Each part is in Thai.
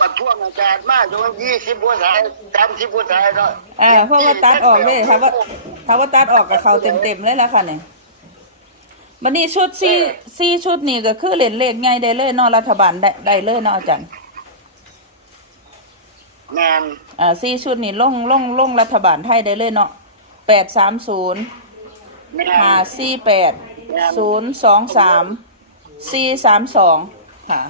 ประท้วงอาจารย์มากจนยี่สิบบัวสายสามสิบบัวสายก็อ่าเพราะว่าตัดออกเด้ถ้าว่าถ้าว่าตัดออกกับเขาเต็มๆเลยละค่ะเนี่ยบันนี้ชุดสี่สี่ชุดนี่ก็คือเล่นเลขไงได้เลยเนาะรัฐบาลได้ได้เลยเนาะอาจารย์แมนอ่าสี่ชุดนี่ลงลงลงรัฐบาลไทยได้เลยเนาะแปดสามศูนย์แมนห้าสี่แปดศูนย์สองสามสี่สามสองค่ะ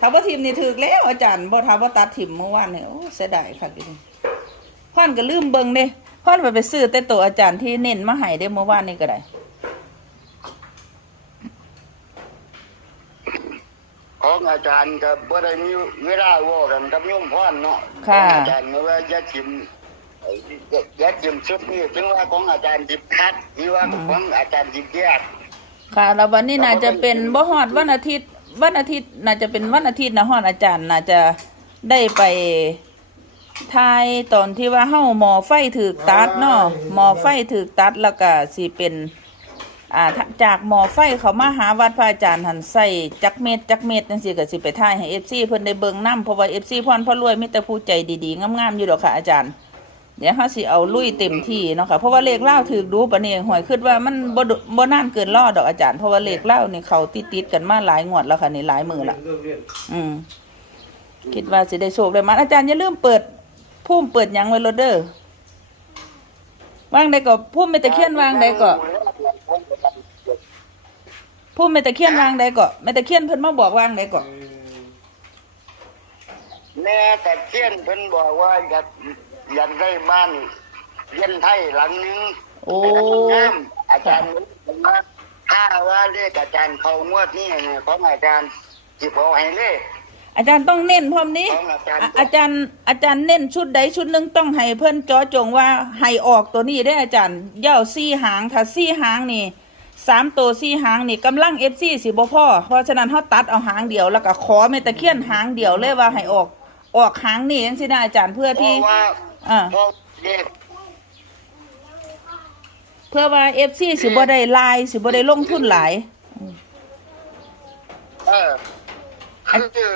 ถ้าว่าทีมนี่ถือแล้วอาจารย์บ่ถ้าว่าตัดทีมเมื่อวานเนี่ยโอ้เสียดายค่ะดิพ่อนก็ลืมเบิ่งเด้พ่อนไปไปซื้อแต่ตัวอาจารย์ที่เน้นมาให้ได้เมื่อวานนี่ก็ได้ของอาจารย์กับบ่ได้มีเวลาเว่ากันกับโยมพ่อนเนาะค่ะของอาจารย์ว่าอย่าทิมอย่าอย่าทิมชุดนี้ถึงว่าของอาจารย์ดิบคัดหรือว่าของอาจารย์ดิบแยกค่ะแล้ววันนี้น่าจะเป็นบ่ฮอดวันอาทิตย์ วันอาทิตย์น่าจะเป็นวันอาทิตย์นะฮอดอาจารย์น่าจะได้ไปทายตอนที่ว่าเฮ้าหมอไฟถูกตัดเนาะหมอไฟถูกตัดแล้วก็สิเป็น อ่าจากหมอไฟเขามาหาวัดพระอาจารย์หันใส่จักเม็ดจักเม็ดจังซี่ก็สิไปทายให้ FC เพิ่นได้เบิ่งนํเพราะว่า FC พรพ่อรวยมีแต่ผู้ใจดีๆงามๆอยู่ดอกค่ะอาจารย์ เดี๋ยวเฮาสิเอาลุยเต็มที่เนาะค่ะเพราะว่าเลขเล่าถือดูปะนี่ยหอยคิดว่ามันบ่บ่นานเกินรอดอกอาจารย์เพราะว่าเลขเล่าเนี่ยเขาติดๆกันมาหลายงวดแล้วค่ะนี่หลายมือละอืมคิดว่าสิได้โชคได้มาอาจารย์อย่าลืมเปิดพุ่มเปิดยังไว้โลดเด้อวางใดก็พุ่มไม่ตะเคียนวางใดก็พุ่มไม่ตะเคียนวางใดก็ไม่ตะเคียนเพิ่นมาบอกวางใดก็แม่ตะเคียนเพิ่นบอกว่าอยาก อยากได้บ้านเย็นไทยหลังหนึงโอ้งามอาจารย์บอกว่าถ้าว่าเลขอาจารย์เขางวดนี้เนี่ยของอาจารย์จิบเอาให้เลขอาจารย์ต้องเน้นพร้อมนี้ของอาจารย์อะอาจารย์อาจารย์เน้นชุดใดชุดหนึ่งต้องให้เพิ่นเจอจงว่าให้ออกตัวนี้ได้ออาจารย์เหย่าซี่หางถ้าซี่หางนี่สามตัวซี่หางนี่กำลังเอฟซีสิบ่พ่อเพราะฉะนั้นเขาตัดเอาหางเดียวแล้วก็ขอเมตะเคียนหางเดียวเลยว่าให้ออกออกหางนี่จังซี่นะอาจารย์เพื่อเพที่ราะว่า อ่าเพราะเลขเพื่อว่าเอฟซีสิบ่ได้ลายสิบ่ได้ลงทุนหลาย เออคือ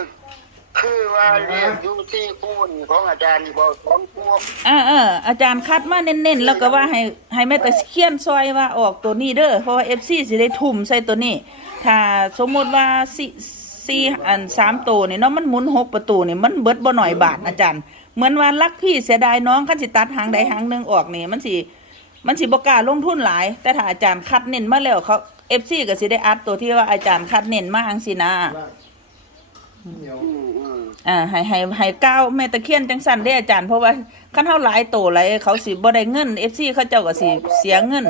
คือว่าเลขอยู่ที่คู่นี่ของอาจารย์นี่บอกสองคู่อ่าเอออาจารย์คัดมาเน้นๆ แล้วก็ว่าให้ให้แม่ตะเคียนซอยว่าออกตัวนี้เด้อเพราะว่า FC สิได้ทุ่มใส่ตัวนี้ ถ้าสมมติว่าสี่สี่อันสามตัวนี่เนาะมันหมุนหกประตูนี่มันเบิดบ่หน่อยบาทอาจารย์ เหมือนว่าลักพี่เสียดายน้องคันสิตัดหางใดหางหนึงออกนี่มันสิมันสิบ่กล้าลงทุนหลาย แต่ถ้าอาจารย์คัดเน้นมาแล้วเขา FC ก็สิได้อัดตัวที่ว่าอาจารย์คัดเน้นมาจังซี่นะอืมอืมอ่าให้ให้ให้ก้าวแม่ตะเคียนจังสันได้อาจารย์เพราะว่าคันเฮาหลายโตหลายเขาสิบ่ได้เงิน FC เขาเจ้าก็สิเสียเงิน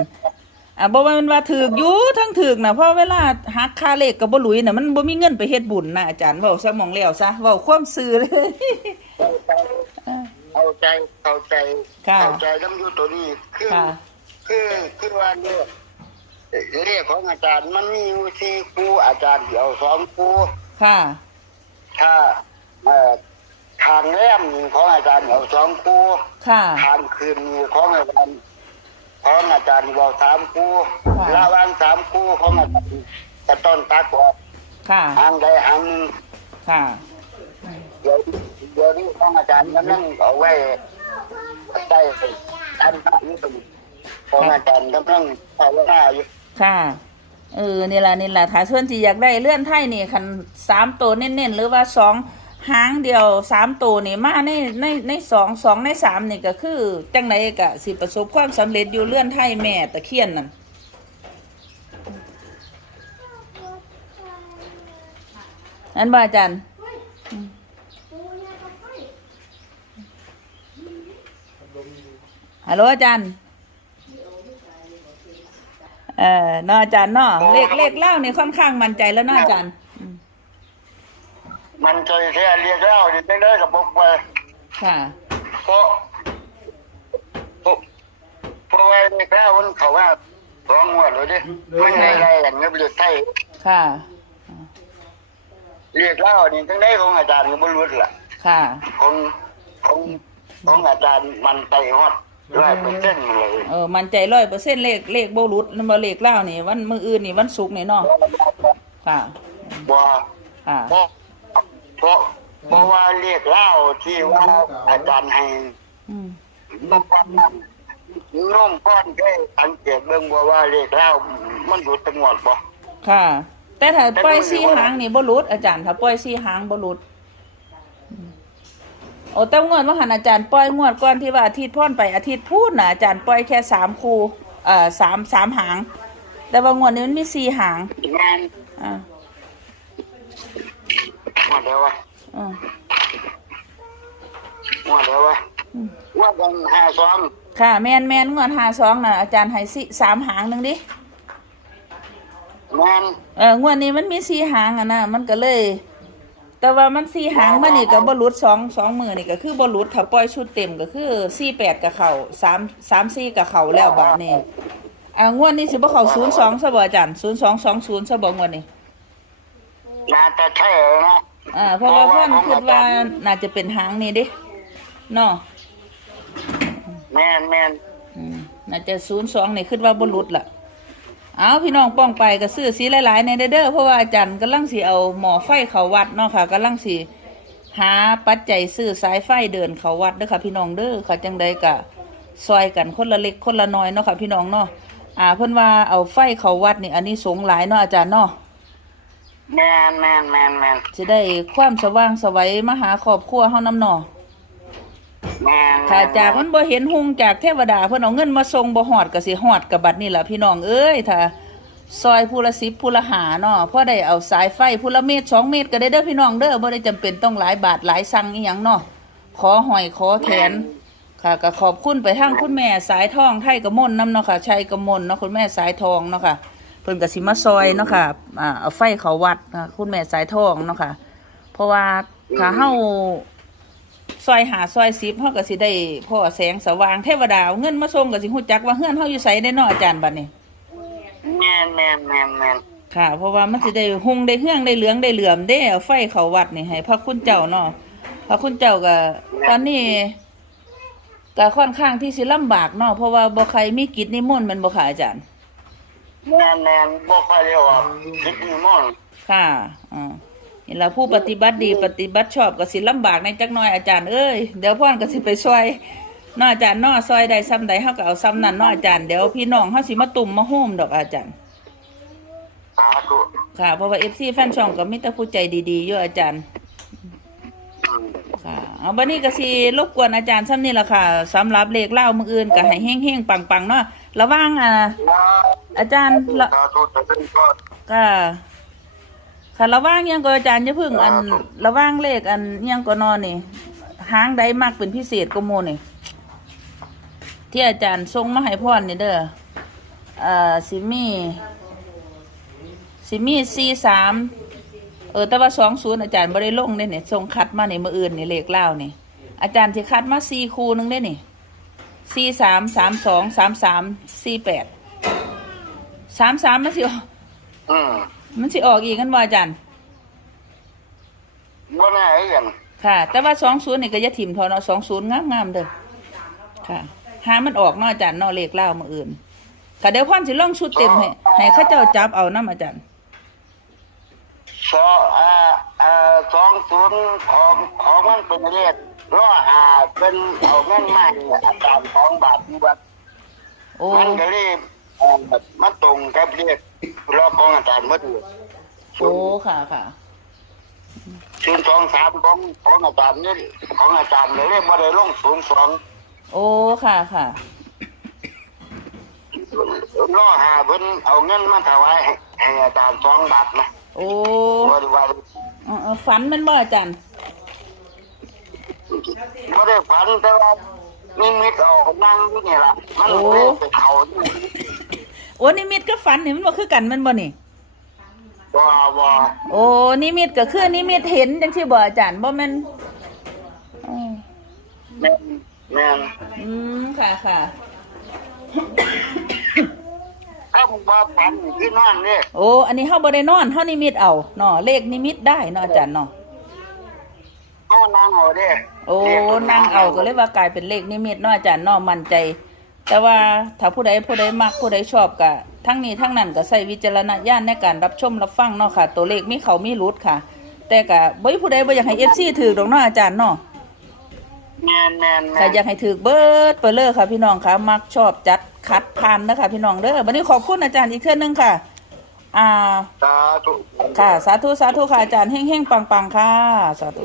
อ่าบ่ว่ามันว่าถูกอยู่ทั้งถูกนะเพราะเวลาหักค่าเลขก็บ่หลุยน่ะมันบ่มีเงินไปเฮ็ดบุญนะอาจารย์เว้าซะหมองแล้วซะเว้าความซื่อเลย เข้าใจเข้าใจค่ะเข้าใจน้ำอยู่ตัวนี้คือค่ะ คือคือว่าเลขเลขของอาจารย์มันมีอยู่ที่คู่อาจารย์เดียวสองคู่ค่ะ ถ้าเอ่อทางแรมนี่ของอาจารย์เอาสองคู่ค่ะ ทางคืนนี่ของอาจารย์ ของอาจารย์เอาสามคู่ค่ะระหว่างสามคู่ของอาจารย์จะต้นตัดออกค่ะหางใดหางหนึ่งค่ะเดี๋ยวเดี๋ยวนี้ของอาจารย์กำลังเอาไว้ใต้อันนี้ตรงของอาจารย์กำลังเอาไว้หน้าอยู่ค่ะเออนี่ล่ะนี่ล่ะถ้าเพิ่นสิอยากได้เลื่อนไทยนี่คันสามตัวเน้นๆหรือว่าสอง หางเดียวสามตัวนี่มาในในในสองสองในสามนี่ก็คือ จังไหนก็สิประสบความสำเร็จอยู่เลื่อนไทยแม่ตะเคียนนั่นนั่นบ่อาจารย์ฮัลโหลอาจารย์เออนาอาจารย์เนาะเลขเลขเล่านี่ค่อนข้างมั่นใจแล้วนาอาจารย์ มันเคยแค่เรียกเล่าดิได้เลยกับบอกไปค่ะเพราะเพราะเพราะว่าเรียกเล่ามันเขาว่าร้องหัวเลยดิมันในไรอย่างเงี้ยเรียกไทยค่ะ เรียกเล่านี่ทั้งได้ของอาจารย์ก็บรรลุล่ะ ค่ะ ของของของอาจารย์มันไปฮอดร้อยเปอร์เซ็นต์เลยเออมั่นใจร้อยเปอร์เซ็นต์เลขเลขโบรุษนั่นบ่เลขเล่านี่วันมืออื่นนี่วันศุกร์นี่เนาะค่ะว่าค่ะ เพราะเพราะเพราะว่าเรียกเล่าที่ว่าอาจารย์ให้อืมนมความนั้นนุ่มก้อนเคยสังเกตเบิ่งบ่ว่าเรียกเล่ามันอยู่ตังหวัดบ่ค่ะ แต่ถ้าปล่อยสี่หางนี่บ่หลุดอาจารย์ถ้าปล่อยสี่หางบ่หลุดอืมโอ้แต่งวดว่าหันอาจารย์ปล่อยงวดก่อนที่ว่าอาทิตย์พ่นไปอาทิตย์พูดน่ะอาจารย์ปล่อยแค่สามคูเอ่อสามสามหาง แต่ว่างวดนี้มันมีสี่หางงานอ่า ว่าเดี๋ยววะอ่าว่าเดี๋ยววะอืมว่ากันห้าสองค่ะแมนแมนงวดหาสองน่ะอาจารย์ให้สี่สามหางหนึ่งดิงานเอองวดนี้มันมีสี่หางอะนะมันก็เลย แต่ว่ามันสี่หางมันนี่ก็บ่หลุดสองสองมือนี่ก็คือบ่หลุดถ้าปล่อยชุดเต็มก็คือสี่แปดกับเข่าสามสามสี่กับเข่าแล้วบาทนี่อ่างวดนี้สิบ่เข่าศูนย์สองซะบ่อาจารย์ศูนย์สองสองศูนย์ซะบ่งวดนี้น่าจะใช่นะ อ่าเพราะว่าเพิ่นคิดว่าน่าจะเป็นหางนี่เดิเนาะแม่นแม่นอืมน่าจะศูนย์สองนี่คิดว่าบ่หลุดล่ะเอาพี่น้องป้องไปก็ซื้อสีหลายๆในเด้อเพราะว่าอาจารย์กำลังสิเอาหมอไฟเข้าวัดเนาะค่ะกำลังสิหาปัจจัยซื้อสายไฟเดินเข้าวัดเด้อค่ะ พี่น้องเด้อค่ะจังใดก็ซอยกันคนละเล็กคนละน้อยเนาะค่ะพี่น้องเนาะอ่าเพิ่นว่าเอาไฟเข้าวัดนี่อันนี้สงส์หลายเนาะอาจารย์เนาะ แม่นแม่นแม่นแม่นจะได้ความสว่างไสวัยมาหาครอบครัวเฮานำเนาะแม่นถ้าจากมันบ่เห็นหุงจากเทวดาเพิ่นเอาเงินมาส่งบ่ฮอดก็สิฮอดกับบัดนี้ล่ะพี่น้องเอ้ยถ้าซอยผู้ละ10ผู้ละหาเนาะพอได้เอาสายไฟผู้ละเมตร2เมตรก็ได้เด้อพี่น้องเด้อบ่ได้จำเป็นต้องหลายบาทหลายสั่งอีหยังเนาะขอหอยขอแขนค่ะก็ขอบคุณไปทางคุณแม่สายทองไทยกมลนำเนาะค่ะชัยกมลเนาะคุณแม่สายทองเนาะค่ะ เพิ่นก็สิมาซอยเนาะค่ะอ่าเอาไฟเขาวัดนะคุณแม่สายทองเนาะค่ะ เพราะว่าถ้าเฮาซอยหาซอยสิบเฮาก็สิได้พ่อแสงสว่างเทวดาเอาเงินมาส่งก็สิฮู้จักว่าเฮือนเฮาอยู่ไสได้เนาะอาจารย์บัดนี้ แม่นแม่นแม่นแม่นค่ะ เพราะว่ามันสิได้หงได้เฮืองได้เหลืองได้เหลื่อมเด้เอาไฟเข้าวัดนี่ให้พระคุณเจ้าเนาะพระคุณเจ้าก็ตอนนี้ก็ค่อนข้างที่สิลำบากเนาะเพราะว่าบ่ใครมีกิจนิมนต์แมันบ่ค่ะอาจารย์ แม่นแม่นบ่ค่อยเรียกว่าคิดมีมนต์ค่ะอ่านี่ล่ะผู้ปฏิบัติดีปฏิบัติชอบก็สิลำบากในจักหน่อยอาจารย์เอ้ยเดี๋ยวพ่อนก็สิไปช่วยเนาะอาจารย์เนาะซอยใดซ้ำใดเฮาก็เอาซ้ำนั้นเนาะอาจารย์เดี๋ยวพี่น้องเฮาสิมาตุ่มมาโฮมดอกอาจารย์ สาธุค่ะเพราะว่า FC แฟนช่องก็มีแต่ผู้ใจดีๆอยู่อาจารย์ อืมค่ะเอาบัดนี้ก็สิรบกวนอาจารย์ซ้ำนี่ล่ะค่ะสำหรับเลขเล่ามื้ออื่นก็ให้เฮงๆปังๆเนาะระหว่างอ่า อาจารย์ละสาธุสาธุก็ค่ะค่ะระหว่างหยังก็อาจารย์อย่าเพึ่งอันระหว่างเลขอันหยังก็นอนนี่หางใดมากเป็นพิเศษก็โมนี่ที่อาจารย์ทรงมาให้พรนี่เด้อเอ่อสิมีสิมีสี่สามเออแต่ว่าสองศูนย์อาจารย์บ่ได้ลงเด้เนี่ยทรงคัดมาในมืออื่นนี่เลขเล่าวนี่อาจารย์สิคัดมาสี่คูหนึงได้นี่สี่สามสามสองสามสามสี่แปด สามสามมันสิอืมมันสิออกอีกกันบ่อาจารย์ บ่แน่อีกันค่ะ แต่ว่าสองศูนย์นี่ก็อย่าถิ่มเทอเนาะสองศูนย์งามงามๆเด้อค่ะ หามันออกเนาะอาจารย์เนาะเลขเล่าวมาอื่นค่ะเดี๋ยวพ่อนสิลองชุดเต็มให้ให้เข้าเจ้าจับเอาน้ำอาจารย์ สออ่าอ่าสองศูนย์ของของมันเป็นเลขล้อหาเป็นเอาเงินมาให้อาจารย์ของบาทที่วัดโอ้มันก็เลยเอ่อ มันตรงกับเลขรอของอาจารย์หมดเลยโอ้ค่ะค่ะศูนย์สองสามของของอาจารย์นี่ของอาจารย์เลยเรียกว่าได้ลงศูนย์สองโอ้ค่ะค่ะล้อหาเพิ่นเอาเงินมาถวายให้ให้อาจารย์สองบาทนะโอ้ว่าว่าเออเออฝันมันบ่อาจารย์ไม่ได้ฝันแต่ว่า นิมิตเอานั่งอยู่นี่ล่ะมันเลยไปเขาอยู่โอ้นิมิตก็ฝันนี่มันบ่คือกันแมันบ่นี่บ่บ่โอ้นิมิตก็คือนิมิตเห็นจังซี่บ่อาจารย์บ่แม่นอ๋อแม่นแม่นอืมค่ะค่ะถ้าผมว่าฝันที่นั่นเนี่ยโอ้อันนี้เฮาบ่ได้นอนเฮานิมิตเอาเนาะเลขนิมิตได้เนาะอาจารย์เนาะ เอานั่งเอาเด้โอ้นั่งเอาก็เลยว่ากลายเป็นเลขนิมิตเนาะอาจารย์เนาะมั่นใจ แต่ว่าถ้าผู้ใดผู้ใดมักผู้ใดชอบก็ทั้งนี้ทั้งนั้นก็ใช้วิจารณญาณในการรับชมรับฟังเนาะค่ะ ตัวเลขมีเขามีรุดค่ะ แต่ก็บ่มีผู้ใดบ่อยากให้ FC ถือดอกเนาะอาจารย์เนาะแม่นแม่นแม่ค่ะอยากให้ถือเบิดไปเลยค่ะ พี่น้องค่ะ มักชอบจัดคัดพันนะคะพี่น้องเด้อวันนี้ขอบคุณอาจารย์อีกเทื่อนึงค่ะ อ่า สาธุ ค่ะ สาธุ สาธุ ค่ะ อาจารย์เฮงๆ ปังๆ ค่ะ สาธุ